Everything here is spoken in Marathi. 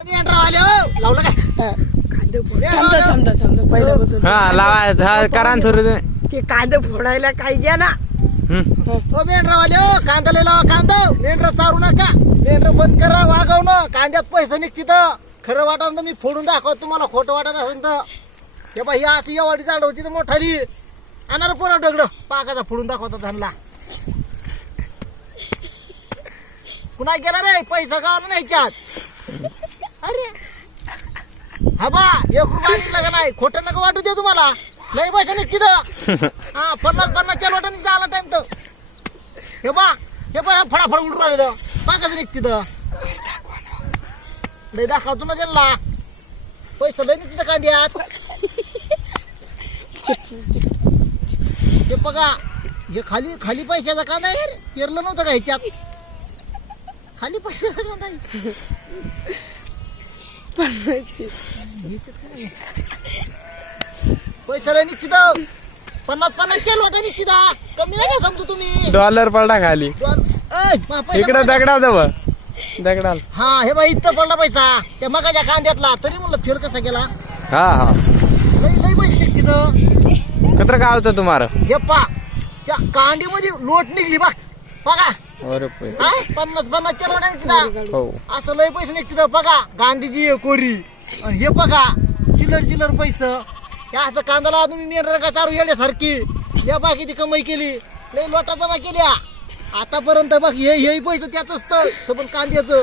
हो लावलं काय? थांबता थांबता थांबता हा. लावा हा करा ना सुरू तुम्ही. ते कांदे फोडायला काही घ्या ना. हम्म. हो. मेंढरावाले हो कांदा लय लावा कांदा. मेंढर चारू नका. मेंढर बंद करा वागवणं कांद्यात पैसे निघतील खरं वाटत तर मी फोडून दाखवत तुम्हाला खोटं वाटत असेल तर. हे बाई अशी एवढी झाड होती तर मोठाली. आणणार पुन्हा दगड. पाकाचा फोडून दाखवता झाला पुन्हा गेला रे पैसा गावाला नाही अरे. हा बा एक रुपया निघला का नाही खोटं नका वाटू दे तुम्हाला. लय पैसे निघतील हा पन्नास पन्नासच्या लोटांनी झाला टाइम तर. हे बा हे बा फळाफळ उडून राहिलं पाकाच निघतील लय दाखवतो ना त्यांना. पैसा लय निघतील कांद्यात. हे बघा हे खाली खाली पैशाचा कांदा आहे रे. पेरलं नव्हतं का ह्याच्यात? खाली पैशाचा कांदा आहे पैसा पन्नास लोटा कमी नाही का समजू तुम्ही? डॉलर पडला खाली. इकडं. दगडा दब दगडाल. हा हे बाई इथं पडला पैसा. त्या मगाच्या कांद्यातला तरी म्हणलं फेर कसा गेला. हा हा. लई लई पैसे निघतील कत्र गावचं तुम्हाला हे पा. त्या कांडीमध्ये लोट निघली बघ. बघा. अरे हा? पन्नास पन्नासच्या लोटा निघतील हो. असं लय पैसे निघतील बघा. गांधीजी आहे कोरी. आणि हे बघा चिल्लर चिल्लर पैसे. हे असं कांद्याला तुम्ही मेंढर का चारू येण्यासारखी. या बा किती कमाई केली. लय लोटा जमा केल्या. आतापर्यंत बघ हे हे पैसे त्याच असतं सबन कांद्याचं.